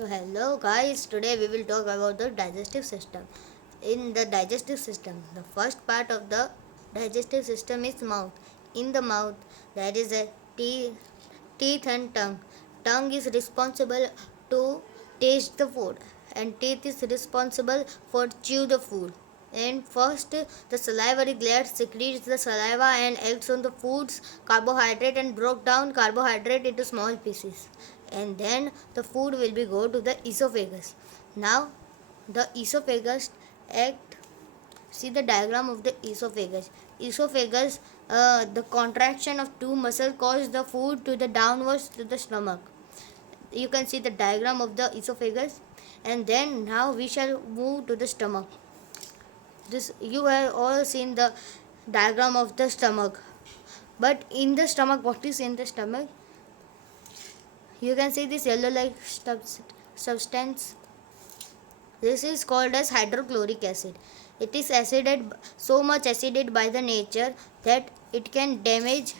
So hello guys, today we will talk about the digestive system. In the digestive system, the first part of the digestive system is mouth. In the mouth, there is a teeth and tongue. Tongue is responsible to taste the food, and teeth is responsible for chew the food. And first, the salivary gland secretes the saliva and acts on the food's carbohydrate and broke down carbohydrate into small pieces. And then the food will be go to the esophagus. Now, the esophagus act. See the diagram of the esophagus. Esophagus, the contraction of two muscles cause the food to the downwards to the stomach. You can see the diagram of the esophagus, and then now we shall move to the stomach. This you have all seen the diagram of the stomach, but in the stomach, what is in the stomach? You can see this yellow like substance. This is called as hydrochloric acid. It is acidated, so much acidated by the nature that it can damage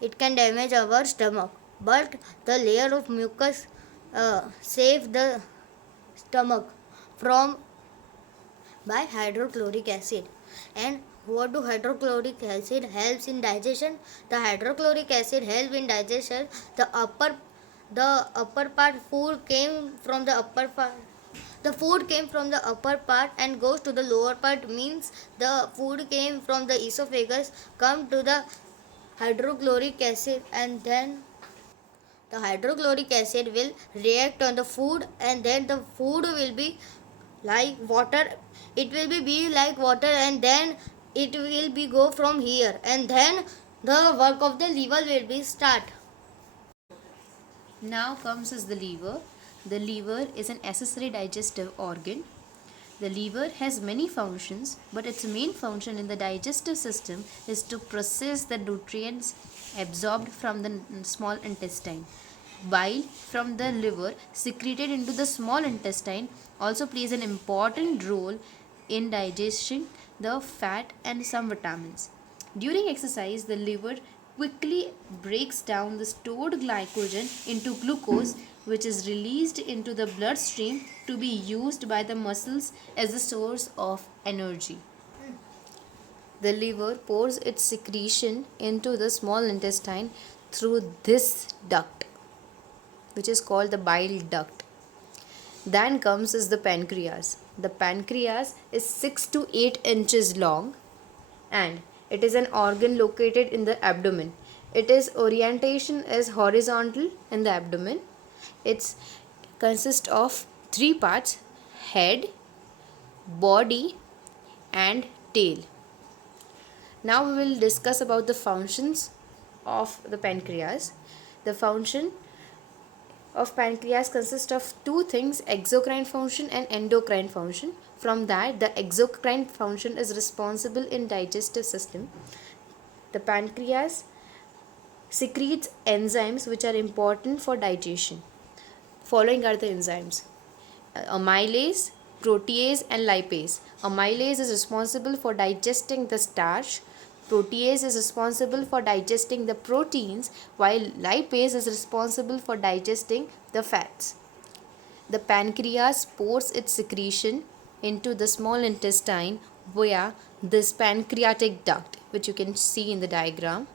our stomach. But the layer of mucus save the stomach from by hydrochloric acid. And what do hydrochloric acid helps in digestion? The hydrochloric acid helps in digestion. The upper part food came from the upper part. The food came from the upper part and goes to the lower part, means the food came from the esophagus, come to the hydrochloric acid, and then the hydrochloric acid will react on the food, and then the food will be like water. It will be like water, and then it will be go from here, and then the work of the liver will be start. Now comes is the liver. The liver is an accessory digestive organ. The liver has many functions, but its main function in the digestive system is to process the nutrients absorbed from the small intestine. Bile from the liver secreted into the small intestine also plays an important role in digesting the fat and some vitamins. During exercise, the liver quickly breaks down the stored glycogen into glucose, which is released into the bloodstream to be used by the muscles as a source of energy. The liver pours its secretion into the small intestine through this duct, which is called the bile duct. Then comes is the pancreas. The pancreas is 6 to 8 inches long, and it is an organ located in the abdomen. Its orientation is horizontal in the abdomen. It consists of three parts: head, body, and tail. Now we will discuss about the functions of the pancreas. The function of pancreas consists of two things: exocrine function and endocrine function. From that, the exocrine function is responsible in digestive system. The pancreas secretes enzymes which are important for digestion. Following are the enzymes: amylase, protease, and lipase. Amylase is responsible for digesting the starch. Protease is responsible for digesting the proteins, while lipase is responsible for digesting the fats. The pancreas pours its secretion into the small intestine via this pancreatic duct, which you can see in the diagram.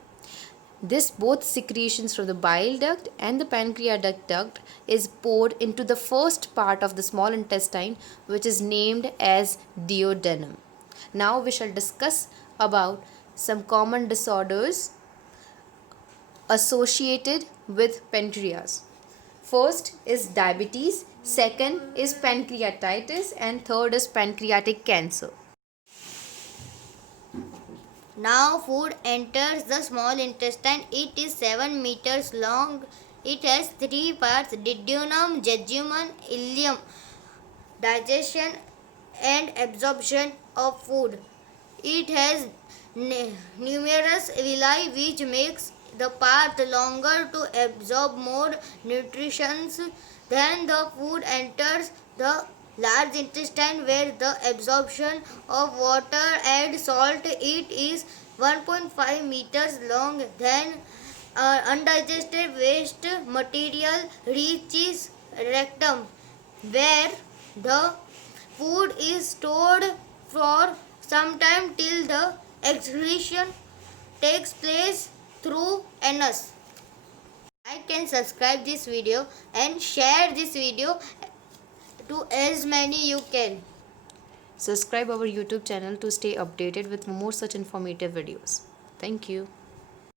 This both secretions from the bile duct and the pancreatic duct is poured into the first part of the small intestine, which is named as duodenum. Now we shall discuss about some common disorders associated with pancreas. First is diabetes, second is pancreatitis, and third is pancreatic cancer. Now food enters the small intestine. It is 7 meters long. It has three parts: duodenum, jejunum, ileum. Digestion and absorption of food. It has numerous villi which makes the part longer to absorb more nutrition. Then the food enters the large intestine where the absorption of water and salt. It is 1.5 meters long. Then undigested waste material reaches rectum, where the food is stored for some time till the excretion takes place through anus. Like and subscribe this video and share this video to as many you can. Subscribe our YouTube channel to stay updated with more such informative videos. Thank you.